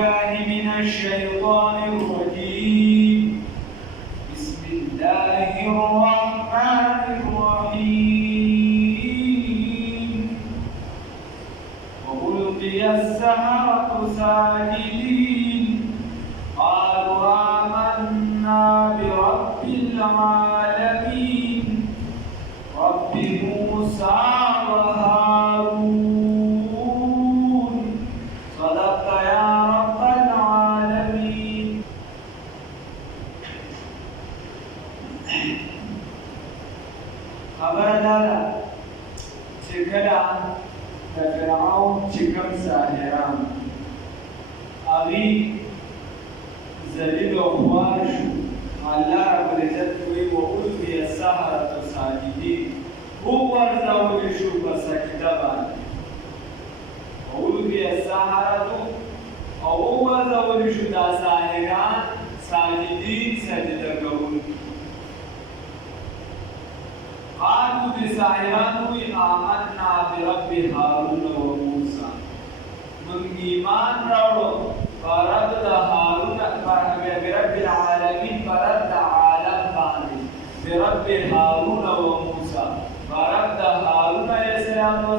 بالله من الشيطان الرجيم بسم الله الرحمن الرحيم وألقي السحرة ساجدين قالوا آمنا برب العالمين رب موسى وهارون صدقت يا رب العالمين. خبر دادا چې کله د فرعون چې کوم ساحران هغوی ذلیل او خوار شو، الله رب العزت وایي وألقي السحرة ساجدين، وغورځول شو په سجده باندې. وألقي السحرة او وغورځول شو دا ساحران ساجدين سجده کوونکي. قالوا د ساحرانو وایي آمنا برب هارون وموسی، موږ ایمان راوړو په رب د هارون برب العالمین، په رب د عالم باندې، برب هارون وموسی، په رب د هارون علیه السلام او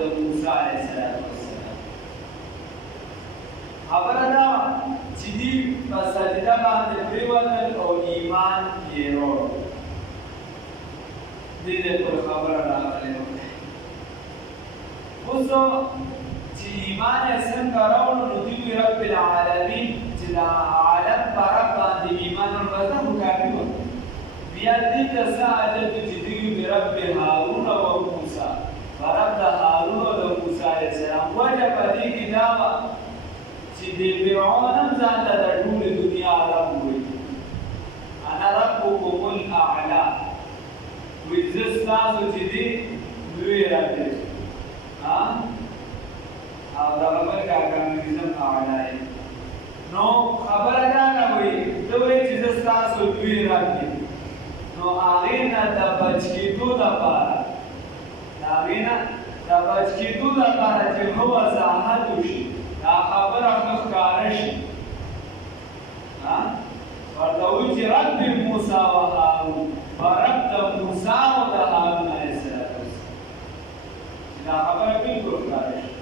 د موسی علیه السلام. خبره دا وه چې دوی په سجده باندې پرېوتل او ایمان یې راوړ. دې پورې خبره راغلې وه. اوس چې ایمان یې څنګه راوړو نو دوی وایي رب العالمین، چې د عالم په رب باندې ایمان ورته خو کافي وه. بیا دې ته څه حاجت و چې دوی وایي رب هارون و موسی، په رب د هارون او د موسی علیه السلام. وجه په دې کې دا وه چې د فرعون هم ځان ته د ټولې دنیا رب وایي، انا ربکم الاعلی، وایي زه ستاسو چې دی لوی رب دی. او دغه بل کاکانیزم اعلی. نو خبره دا نه وایي، ته وایي چې زه ستاسو لوی رب یم، نو هغې نه د بچ کېدو دپاره چې ښه وضاحت وشي، دا خبره ښه ښکاره شي، ورته وایي چې رب موسی و هارون، په رب د موسی او د هارون علیه السلام، چې دا خبره بلکل ښکاره شي.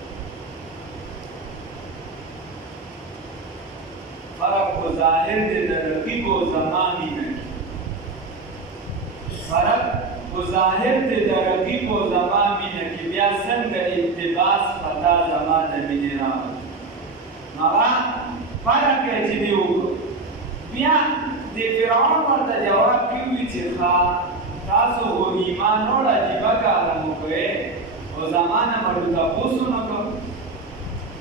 فرق کو ظاهر دے در رقیب و زمانی میں، فرق کو ظاهر دے در رقیب و زمانی میں کہ بیا سنگ التباس پتا زمان دمینی رام. مغا فرق ہے چی دیو بیا دی فرعون ورطا جواب کیوی چی خواه تاسو ہو ایمان نوڑا جیبا کارمو کوئے و زمان مردو تپوسو نکو،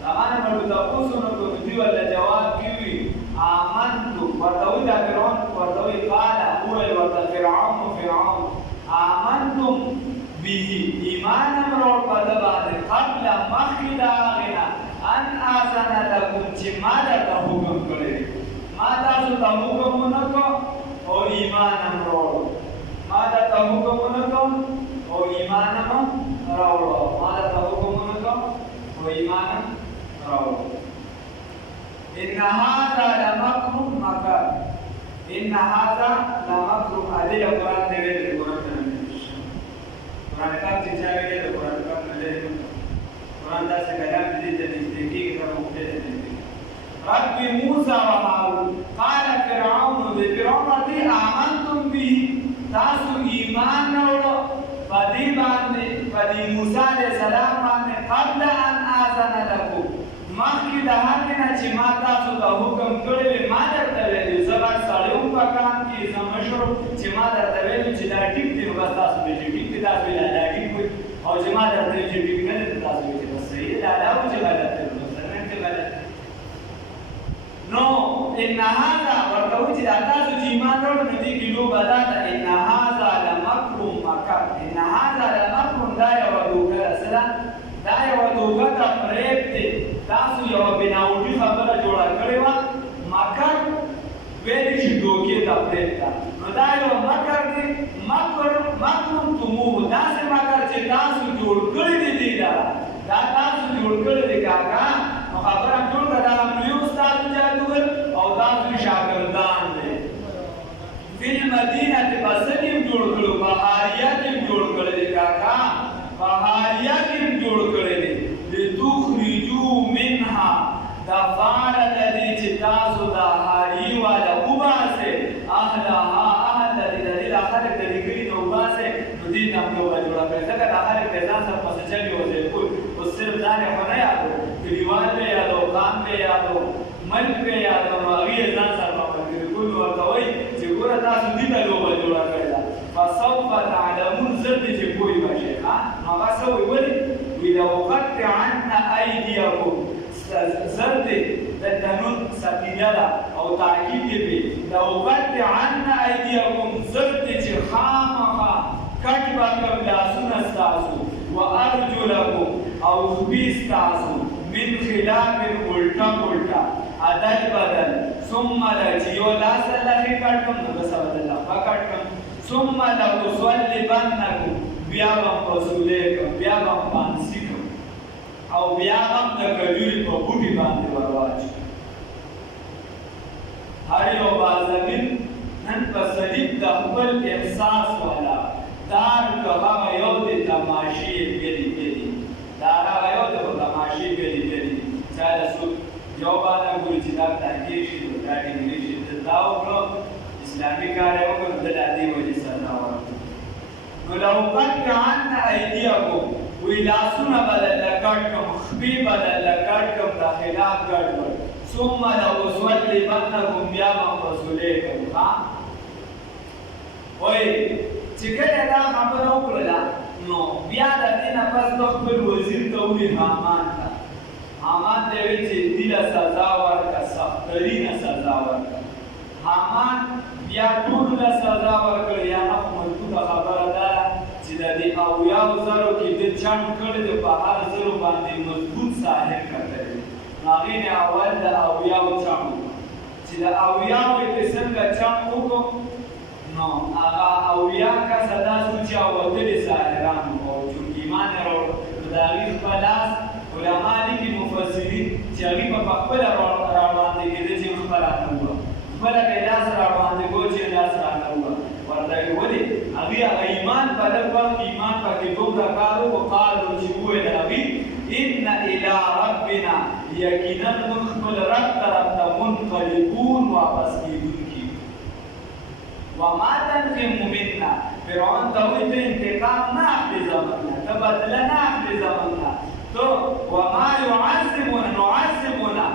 زمان مردو تپوسو نکو، دیو اللہ جواب کیوی آمنتو، ورطوی دا فرعون ورطوی قالا اولی ورطا فرعون آمنتم بیهی، ایمانم روڑ پدباد قبل مخید آغینا ان آزن لکن چی ما دا تا حکم کرے، ما تاسو تا حکم نکو او ایمانم روڑ، ما دا تا حکم نکو او ایمانم روڑ، ما دا تا حکم نکو او ایمانم روڑ. إن هذا لمكر مكر، إن هذا لمكر. هذه القرآن تقول القرآن قرآن كم تجاري كده قرآن كم نجاري قرآن ده سكلام جديد تنتهي كده مختلف. رب موسى وهارون قال فرعون لفرعون دي آمنتم به، تاسو ایمان نوړو پدې باندې پدې موسی عليه السلام باندې قبل ان آذن لكم، مخکې د هغې نه چې ما تاسو ته حکم کړی وي، ما درته ویلي زه به سړی وم په کام کې، زه مشر چې ما درته ویلي چې دا ټیک دی، نو بس تاسو وایئ چې ټیک دی، تاسو وایئ دا ټیک وایي، او چې ما درته ویلي چې ټیک نه دی، تاسو وایئ چې بس صحیح دی، دا وایي چې غلط دی، نو څرګند چې غلط دی. نو ان هذا ورته وایي چې دا تاسو چې ایمان راوړئ نو دې کې لوبه دا ده، ان هذا لمکر مکر، ان هذا لمکر، دا یوه دوکه ده، څه ده؟ دا یوه دوکه ده، فریب دی. تاسو یوه بناوټي خبره جوړه کړې وه، مکر ویلې شي دوکې ته پرېږده، نو دا یوه مکر دی. مکرم تموه، داسې مکر چې تاسو جوړ کړي دي دې لره، دا تاسو جوړ کړي دي کاکا. نو خبره جوړ کړه، دا هم لوی دې ته هم لوبه جوړه کړې ځکه دا خلک د ځان سره پسې چلي وځي کوي اوس صرف ځان یې خو نه یادو کلیوال به یادو قام به یادو ملک به یادو نو هغې یې ځان سره ملګري کول نو ورته وایي چې ګوره تاسو دې ته لوبه جوړه کړې ده فسوف تعلمون زر دې چې پوه به شئ نو هغه څه وایي ولې وي لأقطعن أيديكم زر دې دلته نون ثقیله ده او تعقیب یې وي لأقطعن أيديكم زر دې چې خامخا کټ به کړم لاسونه ستاسو وأرجلکم او خبي ستاسو من خلاف الټا الټا عدل بدل ثم چې یو لاس الله کې کټ کړم نو بس الله کټ کړم ثم لأصلبنکم بیا به پسولې کړم بیا به پانسي کړم او بیا هم د کجوري په بوټي باندې ورواچوم هر یو بازمین نن په صلیب د خپل احساس والا دار که هغه یو د تماشې بېلې بېلې دار هغه یو د تماشې بېلې بېلې چا د څوک یو باندې ګوري چې دا تحقیق شي نو دا ټینګلی شي دا وکړو اسلامي کار یې وکړو د دې وجې سزا ورکړو نو لأقطعن أيديكم وی لاسونه به درله کټ کړم خپې به درله کټ کړم د خلاف ګډ وړ ثم لأصلبنکم بیا به پسولې کړم وایي چې کله دا خبره وکړله نو بیا د دې نه پس د خپل وزیر ته وویل حامان ته حامان ته یې ویل چې دې له سزا ورکړه سختترینه سزا ورکړه حامان بیا ټولو له سزا ورکړه یا نه خو مضبوطه خبره ده چې د دې اویاو زرو کې د چڼ کړی دی په هر زرو باندې مضبوط ساحر کتلی دی نو هغې نه اول د اویاو چڼ وکړو چې د اویاو یې پرې څنګه چڼ وکړو نو هغه اویا کسه داسې وو چې اوتلي ساحران وو او چونکې ایمان یې راوړ نو د هغې خپل لاس علما لیکي مفسرین چې هغې به پخپله راوړاندې کېده چې خپله نه وه خپله به یې لاس راوړاندې کړو چې لاس رانه وه ورته یې ولې هغې هغه ایمان په لږ وخت ایمان پکې دومره کار وکړو قالو چې وویل هغې ان الى ربنا یقینا موږ خپل رب طرف ته منقلبون واپس کېدونکي وما تنقم منا فرعون ته وایي ته انتقام نه اخلي زموږ نه ته بدله نه اخلي زموږ نه تو وما يعذبنا نعذبنا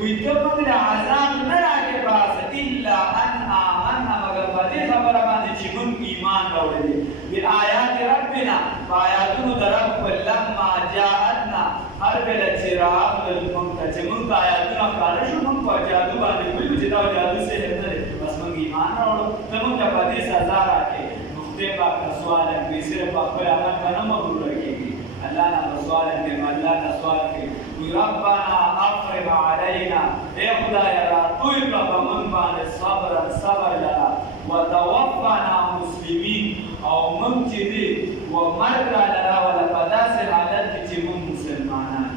وی ته موږ له عذاب نه راکې باسه الا ان آمنا مگر په دې خبره باندې چې موږ ایمان راوړی دی بآیات ربنا په آیاتونو د رب لما جاءتنا هر کله چې راغلل موږ ته چې موږ ته آیاتونه ښکاره شو موږ په جادو باندې پوهېږو چې دا جادو سحر نه دی بس موږ ایمان راوړو ته موږ ته په دې سزا راکړې نو خدای پاک ته سوال کوي صرف په خپل عمل به نه مغروره کېږي الله نه به سوال کوي الله ته سوال کوي وی ربنا افرغ علینا ای خدایه راتوی کړه په موږ باندې صبرا صبر لره وتوفنا مسلمین او موږ چې دي ومرګ راله راوله په داسې حالت کې چې موږ مسلمانان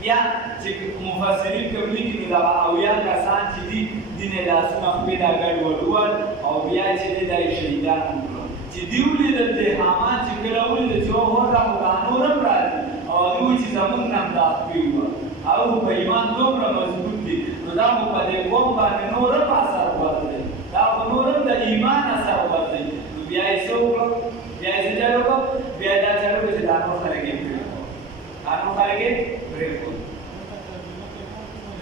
بیا چې مفسرین کوم لیکي نو دغه اویا کسان چې دي دین یې لاسونه خپې دا ګډ وډول او بیا چې دی دا یې شهیدان وکړل چې دې ولیدل دې حامان چې کله ولیدل چې هو دا خو دا نور هم راځي او هغې وایي چې زموږ نه هم دا خپې وه هغه په ایمان دومره مضبوط دي نو دا خو په دې قوم باندې نور هم اثر ورکړی دا خو نور هم د ایمان اثر ورکړی نو بیا یې څه وکړل بیا یې څه چل وکړ بیا یې دا چل وکړ چې دا نور خلک یې پرېښول دا نور خلک یې پرېښول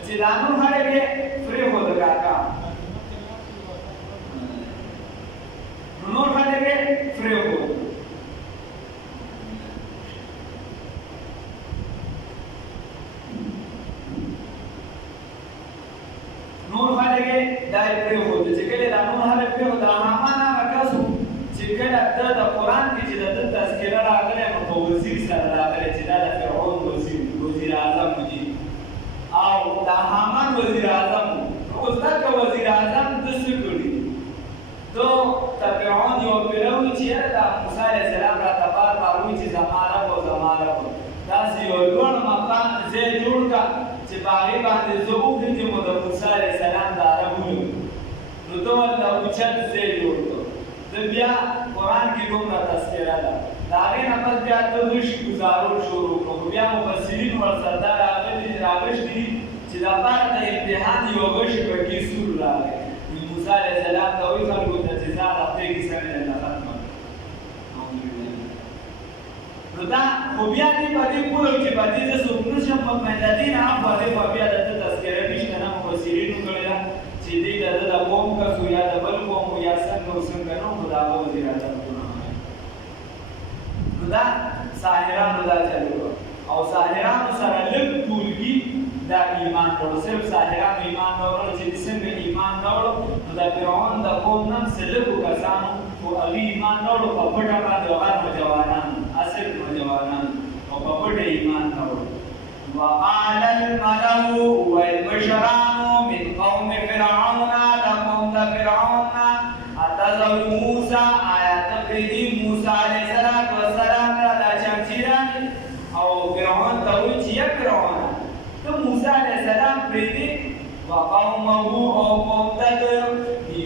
چې دا نور خلک یې پرېښود کاکا نور خلک یې پرېښود نور خلک یې دا یې پرېښود چې کله دا نور خلک پرېښود دا حامان هغه کس و چې کله ده د قرآن کې چې د ده تذکره راغلی نو په وزیر سره راغلی چې دا د فرعون وزیر اعظم دي او دا حامان وزیر اعظم و اوس دغه وزیر اعظم ده څه کړي ده ته فرعون یو پیروي چې یاره د موسی علیه السلام راته بار بار وایي چې زما رب او زما رب داسې یو لوړ مقام ځای جوړ کړه چې په هغې باندې زه وګرځم او د موسی علیه السلام د عرب ولم نو ته ورته اوچت ځای جوړ کړ ده بیا قرآن کې دومره تذکره ده د هغې نه پس بیا ته غشي ګزارول شروع کړو خو بیا مفسرین ورسره دا راغشتي دي چې دپاره د امتحان یو غشي پکې سور راغی موسی علیه السلام ته وایي خلکو ته چې ځان هفتې کیسه مې درته ختمه کړه خو بیا دې په دې پوه چې په دې زه څوک نه شم په دې نه هم په دې په بیا د ده تذکره نشته نه مفسرینو کړې ده چې دې د ده د قوم کس یا د بل قوم یا څنګه او څنګه نه خو د هغه وزیر اعظم نو دا ساحرانو دا چلو او ساحرانو سره لږ ټولګي دا ایمان وروړو صرف ساحرانو ایمان وروړو چې څنګه ایمان وروړو نو د فرعون د قوم نه څه لږو کسانو خو هغوی ایمان وروړو په پټه باندې هغه نوجوانان اصل نوجوانان او په پټه ایمان وروړو وقال الملأ والمشران من قوم فرعون د قوم د فرعون اتذر موسی آیات پریدي موسی علیه السلام را دا چمچیران او فرعون ته وایي چې یا فرعون ته موسی علیه السلام پریدي وقومه او قوم د ده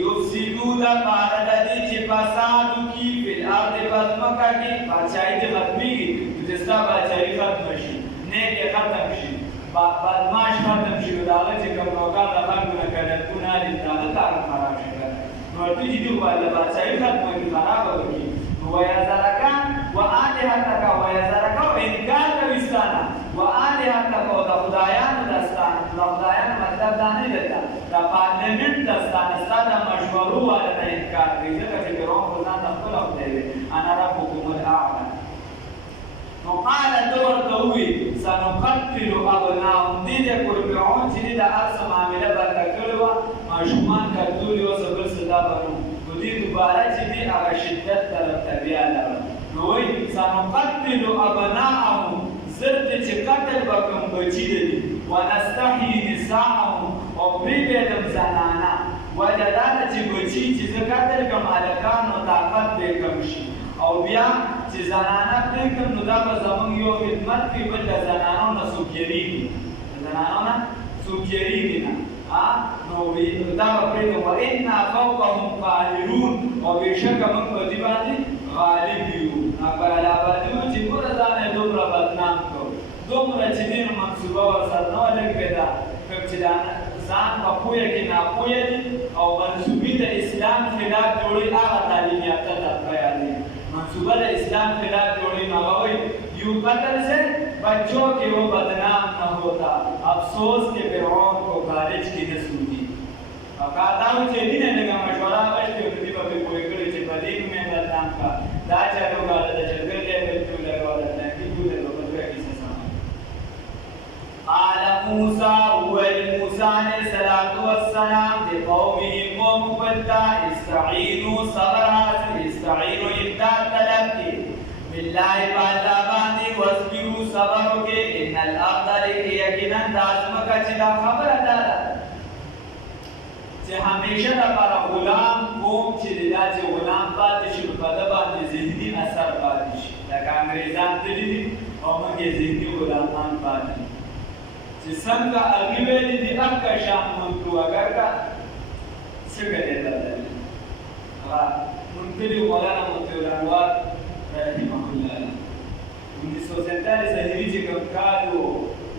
یفسدو دپاره د دې چې فساد وکړي فی الارض په ځمکه کې بادشاهي دې ختمېږي چې ستا بادشاهي ختمه شي نیک یې ختم شي بدماش ختم شي نو د هغه چې کوم نوکر د خلکو نه کنتونه دي د هغه کار خراب شي نو ورته چې دې وویل د بادشاهي ختمه کړي خرابه وکړي نو ویذرک وآلهتک ویذرک او انکار کوي ستانه وآلهتک او د خدایانو د ستانه د خدایانو مطلب دا نه دی د پارلمنټ د ستانه ستا د مشورو والا نه انکار کوي ځکه چې فرعون خو ځان ته خپله خدای دی انا ربکم الاعلى نو قال ده ورته وویل سنقتل ابناهم دې د فرعون چې د هر څه معامله برته کړې وه ماشومان قتلولي اوس بل څه دا به نو دې دوباره چې دې هغه شدت طرف ته بیا لاړه نو وایي سنقتل ابناءهم زر دې چې قتل به کوم بچي دي ونستحیي نساءهم او پرېږدم زنانه وجه دا ده چې بچي چې زه قتل کړم هلکان نو طاقت به کم شي او بیا چې زنانه پرېږدم نو دا به زموږ یو خدمت کوي بل د زنانو نه څوک یېرېږي د زنانو نه څوک یېرېږي نه نو دا به پرېږدم وإنا فوقهم قاهرون او بېشکه موږ په دې باندې غالب یو هغه باندې وو چې ګوره ځان یې دومره بدنام کړو دومره چې دې نو منصوبه ورسره نه وه لږ پیدا کوم چې ځان په پویه کې ناپویه دي او منصوبې د اسلام خلاف جوړوي هغه تعلیم یافته طبقه یادوي منصوبه د اسلام خلاف جوڑی نہ ہوئی یوں قتل سے بچوں کے وہ بدنام نہ ہوتا افسوس کے فرعون کو خارج کی نہ سوچی کہتا ہوں کہ دین لگا مشورہ بچتے ہوتی پر کوئی کرے چھے بدین میں بدنام کا دا چاہتوں کا دا چلگر لے بچوں لگا والا تنکی جو لگا بدوے کسی سامان قال موسیٰ موسیٰ علیہ السلام دے قومی قوم قلتا استعینوا صبر حاصل استعینوا امداد طلب کی باللہ پالا باندی واسبروا صبرو کے ان الارض لکی یقینا دازمکا چلا خبر دادا چه ہمیشہ دا پارا غلام قوم چی دا چه غلام پاتی شنو پدا باندی ذہنی اثر پاتی شی لکا انگریزان تلی دی او منگی ذہنی غلامان پاتی چه سنگا اگیویلی دی اکا شام منتو اگر کا سکر دیتا دلی منتلی مولانا مطیورانوار رحمه الله 1947 هجری چې کوم کال و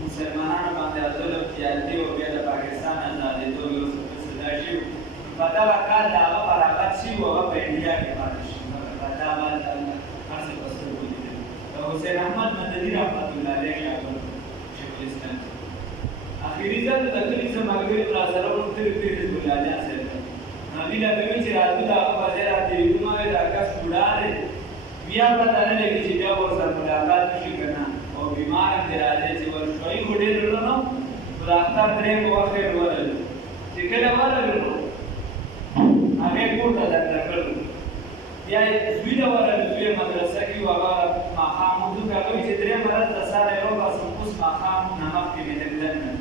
مسلمانانو باندې ظلم زیاتې و بیا د پاکستان ازادېدو یو څه دا شي په دغه کال د هغه فراغت شي و هغه په انډیا کې پاتې شي په دا باندې هر څه په سترګو لیدل د حسین احمد مدني رحمت الله علیه شاګرد شیخ الاسلام اخري ځل د کلي څه ملګري را سره ورته حزب الله جان صاحب هغوی له کوي چې راځو د هغه په ځای راته کومه دا کس بوډا دی بیا پته نه لګي چې بیا ورسره ملاقات وشي که نه او بیمار هم دی راځي چې ورشوي خو ډېر زړه نه خو د اختر درېیم وخت یې ورغلو چې کله ورغلو نو هغې کور ته دنده کړلو بیا یې زوی ته ورغلو زوی یې مدرسه کې و هغه ماښام وځو که هغه وایي چې درېیم ورځ د سهار یې وباسم اوس ماښام نه مخکې مې د تلل نه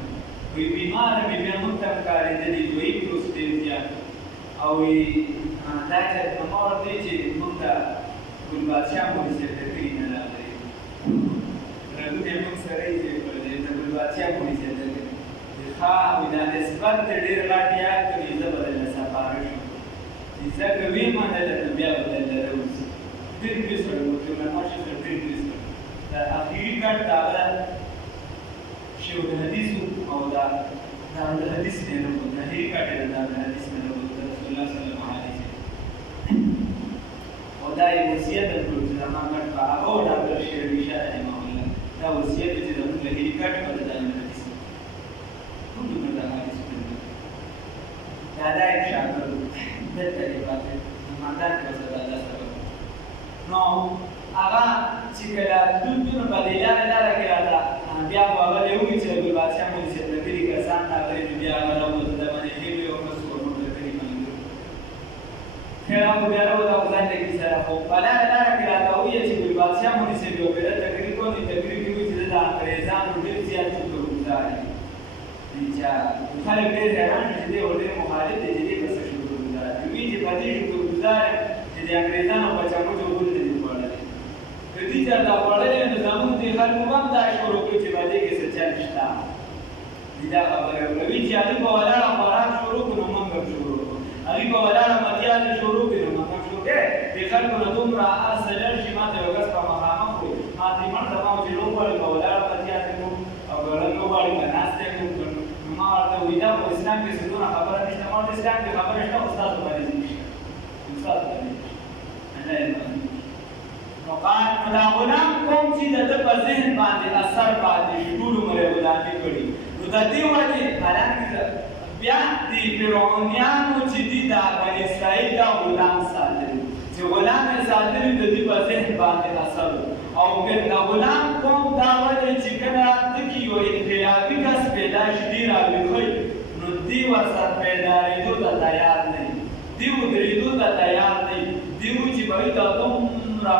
وایي بیماره مې بیا موږ ته ښکارېدلې دویي کروس ډېر زیات او دا چې ما ورته وایي چې موږ ته ګل بادشاه مولوي صاحب ته کلي نه راغلی رګو یې موږ سره یې کړی د ګل بادشاه مولوي صاحب ته کلي ښه وایي دا نسبت ته ډېر غټ یاد کړي زه به درله سپاره شم چې زه که ویې منله نو بیا به درله راوځي ډېر لوی سړی و علما شیخ صاحب ډېر لوی سړی د اخري کټ د هغه شیخ الحدیث او دا دارالحدیث نه راوړو د اخري کټ یې د دارالحدیث نه راوړو د رسول الله صلی الله علیه وسلم او دا یې وصیت درلود چې زما ګټ به هغه و ډاکټر شیرني شاه رحمه الله دا وصیت چې زموږ له هیریکټ په ځای نه دي ټول دا حدیث دا یې شامل دلته دی پاتې ماندان کې وسه دا سبب نو هغه چې کله دونه په دې لاره کې راځه بیا په هغه یو چې د بادشاہ مونږ چې د کلی کسان راغلي بیا هغه د باندې هیلو یو کس ورو د کلی باندې خیر هغه بیا راو ځان ته کې سره خو په لاره کې راځه وایي چې د بادشاہ مونږ چې یو بل تقریر کوي چې د انګریزانو ډېر زیات شکرګزار دي چې خلک ډېر حیران دي چې ډېر مخالف دي چې بس شکرګزار دي وی چې په دې شکرګزار چې د انګریزانو په چمو جوړ دي وړل دي چې دا وړل نو زموږ د خلکو هم دا شروع کړي چې باندې کې څه چل شته دا خبره کوي چې هغه په ولاړه خوراک شروع کړو موږ هم شروع کړو هغه په ولاړه متیاز شروع کړو موږ هم شروع کړو د خلکو له دومره اصل شي ماته یو کس په مخامخ وي ماته مرته ما چې لوړ په ولاړه متیاز کو او ګرځو واړي بناسته کو ما ورته ویدا په اسلام کې څه خبره نشته ما د اسلام کې خبره نشته استاد باندې استاد باندې نو قال دا غلام کوم چې د په ذهن باندې اثر باندې ټول عمر غلامي کړي نو د دې وجه حالانکه بیا د فرعونانو چې د بنی اسرائیل دا غلام ساتل چې غلام ساتل د دې په ذهن باندې اثر او دا غلام کوم دا وجه چې کله د یو انقلابي کس پیدا شي راوي نو دی ورسره پیدا کېدو ته تیار نه دی ودرېدو ته تیار نه دی چې به دا دومره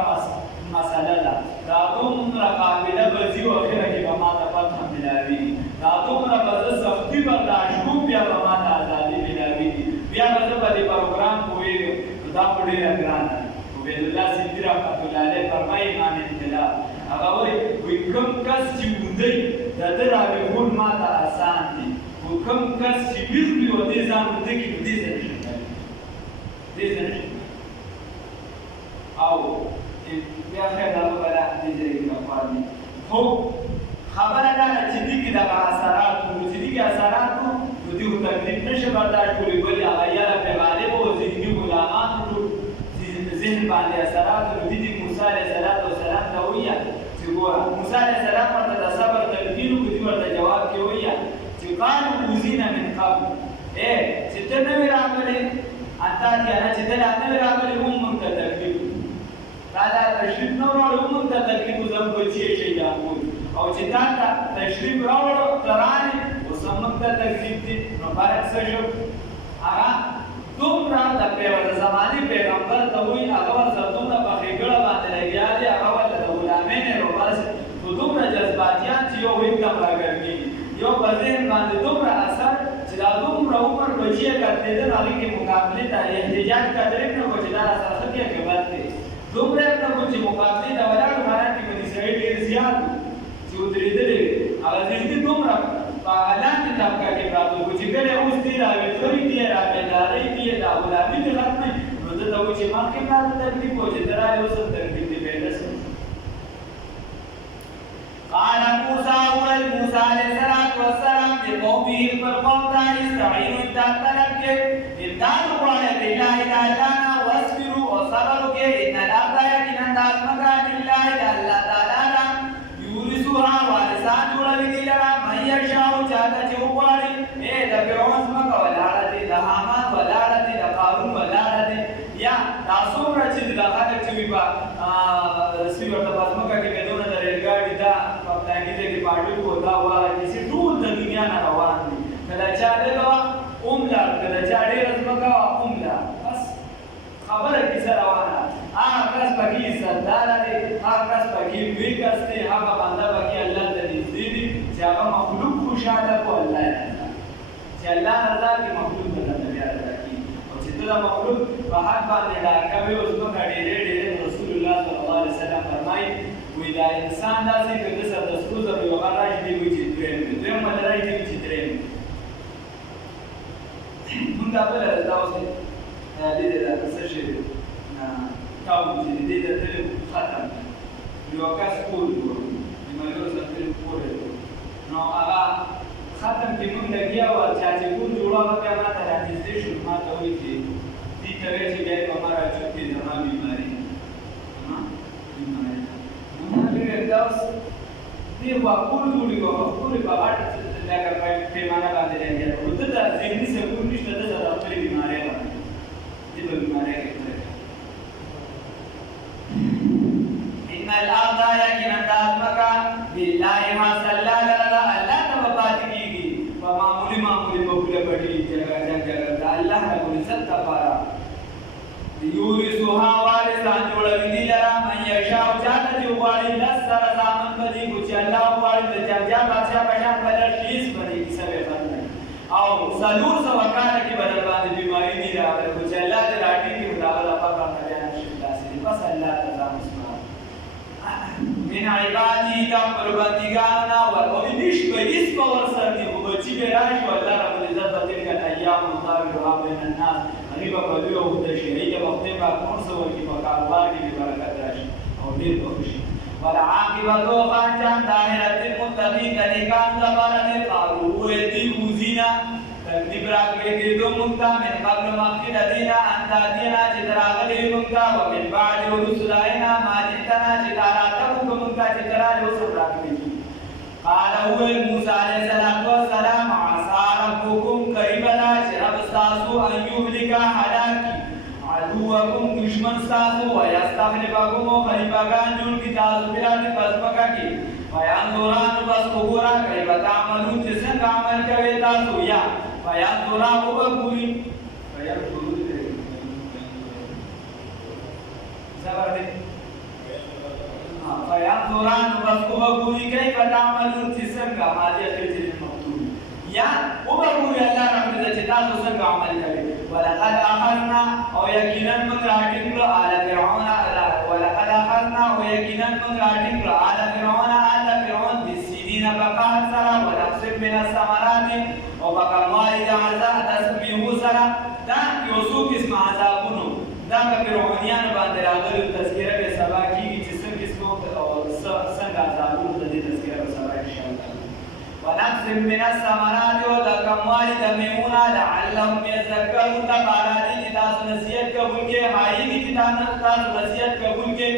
مسله ده دا دومره قابله به ځي او اخره کې به ما ته فتح ملاوي دا دومره به زه سختي برداشت کوم بیا به ما ته ازادي ملاوي بیا به زه په دې پروګرام پوهېږم نو دا خو ډېره ګرانه عبید الله سیندي رحمت الله علیه فرمایي امام انقلاب هغه وایي کوم کس چې وندی د ده راویښول ما ته اسان دي خو کوم کس چې ویښ وي او دې ځان ونده کړي نو دې څه نشي کولی دې څه نشي او بیا خیر دا به لا دې ځای کې راپاندي خو خبره دا ده چې دې کې دغه اثرات وو چې دې کې اثرات وو نو دې تکلیف نشي برداشت کولی بلې هغه یاره پرې غالب وو ذهني غلامان وو ذهن باندې اثرات نو دې موسی علیه السلام ته وویل چې ګوره موسی علیه السلام ورته د صبر تلقین وکړي دې ورته جواب کې وویل چې قالوا اوذینا من قبل چې ته نه وې راغلې اتاتیانه چې ته نه وې راغلې هم موږ ته تکلیف دا تشریف نه وراړو موږ ته تکلیف زم بچی شي یا او چې دا تشریف راوړو ترانه اوس موږ ته تکلیف دي نو بارک څه شو هغه دومره د زماني پیغمبر ته وایي هغه ورسره دومره په ښېګړه باندې لګیا دي هغه ورته د غلامۍ نه روباسي نو دومره جذباتیان چې یو هیڅ راګرځېږي یو په ذهن باندې دومره اثر چې دا دومره عمر بچی کړېدل هغې کې مقابلې ته احتجاج کړی نه و چې دا راسره ښه کې عقیبت دی دومره نه و چې مقابلې ته ولاړو حالان کې بني اسرائیل ډېر زیات وو چې ودرېدلې هغه ذهني دومره په لاندې طبقه کې پراته وو چې کله اوس دې راویښوي دي رابېدارۍ دي دا غلامي دې ختموي نو ده ته وایي چې مخکې پراته تکلیف و چې ته رالې اوس هم تکلیف دې پیدا شو قال موسى والموسى عليه السلام لقومه بالقوم استعينوا بالطلب امداد غواړي بالله تعالی واصبروا وصبروا ان الارض يقينا مكان الله الله تعالی يورثها وارثان جوړوي دي لرا من يشاء چاته چې وغواړي د فرعون ځمکه ولاړه دي د حامان ولاړه دي د قارون ولاړه دي یا تاسو راځي د هغه چې وي په سیور د ځمکه کې بدونه د ریلګاډي دا په تاګیده کې پاټو کو دا وایي چې ټول د دنیا نه روان دي کله چا دغه اوملا کله چا ډېر ځمکه اوملا بس خبره کیسه روانه هغه کس پکې سردار دی هغه کس پکې وی کس دی هغه باندې پکې الله ته نږدې دي چې هغه مخلوق خوشاله کو الله چې الله رضا کې مخلوق ته بیا رضا کی او چې دا مخلوق په حق باندې ډاکوي اوس په ډېر رسول الله صلی الله علیه وسلم فرمایي وی دا انسان داسې که د سر د سرو زرو یو هغه راشي وي چې درېیم باندې راشي چې درېیم مونږ دا بله دا اوس دې دا څه شي کاوم چې دې د تلم ختم یو کس کور جوړ د ملګرو سره تلم کور نو هغه ختم کې مونږ لګیا وو چې کور جوړاوه بیا ما ته رانږدې شو ما ته وایي چې دې ته وایي چې بیا یې په ما راچوکې زما بیماري دا اوس دې واقول جوړي کو خپل په اړه لکه پیمانه باندې لري نو ته د ذهني سکون نشته د خپل بیماری باندې دې په بیماری کې ان الارض یقینا تاسمکا بالله ما صلی الله الله تبارک کیږي په معمولی په بوله پټي جګړه الله رب العزت لپاره یورثها وارثان جوړوي دي لرا من یشاء چاته دی غواړي لسر زامن بدی کو چې الله غواړي د جرجا بادشاہ بشان بدل شیز بدی کیسه به باندې او سلور سو وکاله کې بدل باندې بیماری دي راغله کو چې الله دې راټی کې خدای په پاک بیان شي تاسو بس الله تعالی من عبادی دا پروردگارنا و نیش به اسم ورسر دی و بچی به راش و الله رب العزت بتلک الایام مطابقها بین الناس غریب په یو د شریعه وخت په کور سو کې په کاروبار کې برکت راشي او ډیر خوشي ولا عاقبت خانجان ظاهرت المتقین کلیکان زبان قالوا دی وزینا تکلیف راکړي دې دوه مونږه من قبل مخکې د دینا انت دینا چې دراغلي مونږه او من بعد رسولاینا ما جتنا چې داراته مونږه چې دراغلي رسول راکړي قال هو موسی علیہ السلام عسى ربكم قریبا چې رب تاسو ایوب لکا هلاکی عدوکم دشمن تاسو ويستخلفكم خلیفگان جوړ کی تاسو بلاد پسمکا کی بیان دوران بس وګورا کیف تعملون چې څنګه عمل کوي تاسو یا بیان دوران وګورئ بیان شروع دي صبر دي بیان دوران بس وګورئ کیف تعملون چې څنګه ماضی اخر چې مکتوب یا وګورئ الله رب دې چې تاسو څنګه عمل کوي ولقد اخذنا او یقینا من راټینګ آل فرعون ولقد اخذنا او یقینا من راټینګ آل فرعون بالسنين بقاء سرا ونقص من الثمرات وبقاء عذاب تسبيح سرا دا یوسف اسم عذابونو دا فرعونیان باندې راغلي تذکرہ به سبا کیږي چې څنګه څنګه عذابونو د دې تذکرہ به سبا ان شاء الله ونقص من الثمرات وبقاء دمونا لعلهم يذكرون تبارك تاسو نصیحت قبول کې هاي کی تاسو نصیحت قبول کې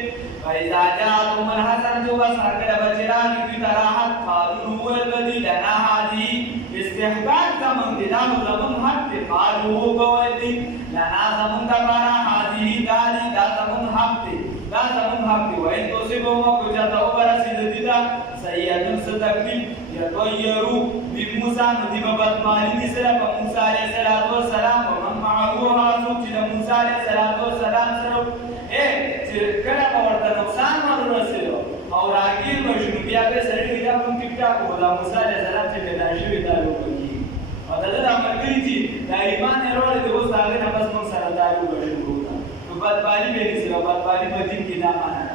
فإذا جاءتهم الحسنة وسرقل بجران في تراحت قالوا هو الذي لنا هذه استحقاق زمن دلاه زمن حق قالوا هو الذي لنا زمن دبارا هذه دالي دا زمن حق دا زمن حق وإن تصيبهم وكجاته برسي ددا سيئة ستكلم يطيروا بموسى ندب بدمالي سلام موسى عليه الصلاة والسلام ومن معه حاسوب موسى عليه الصلاة والسلام سلام کله ورته نقصان مالو رسېدو او راګیر بشو بیا به سړی دا کوم ټیک ټاک ولا موسی علیه السلام چې پیدا شوی دا لوکي او دا د عملګری چې دا ایمان ورول د اوس هغه نه بس موږ سره دا یو بشو نو بدبالي به نشي او بدبالي په دین کې دا معنا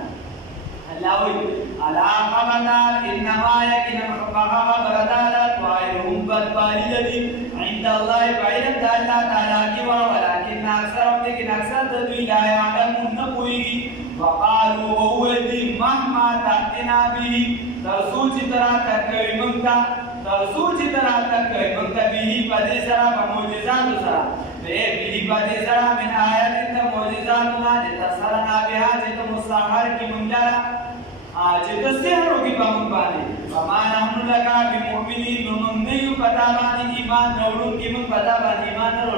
الله وی الا خبردار انما یقینا خبرها بردالت وایهم بدبالي الذي عند الله بعيد الله تعالی کی ولكن اکثرهم لیکن اکثر د دوی لا يعلمون نپويږي وقالوا وهو الذي مهما تاتنا به ترسو چې ترا تکوي مونږه ترسو چې ترا تکوي مونږه به په دې سره په معجزات سره به په دې سره من آیات د معجزات نه د تسرنا بها چې ته مستحر کی مونږه چې د سحرو کې په مونږ باندې وما نحن لك بمؤمنين نو موږ نه یو پتا باندې ایمان وروړو کې موږ پتا باندې ایمان وروړو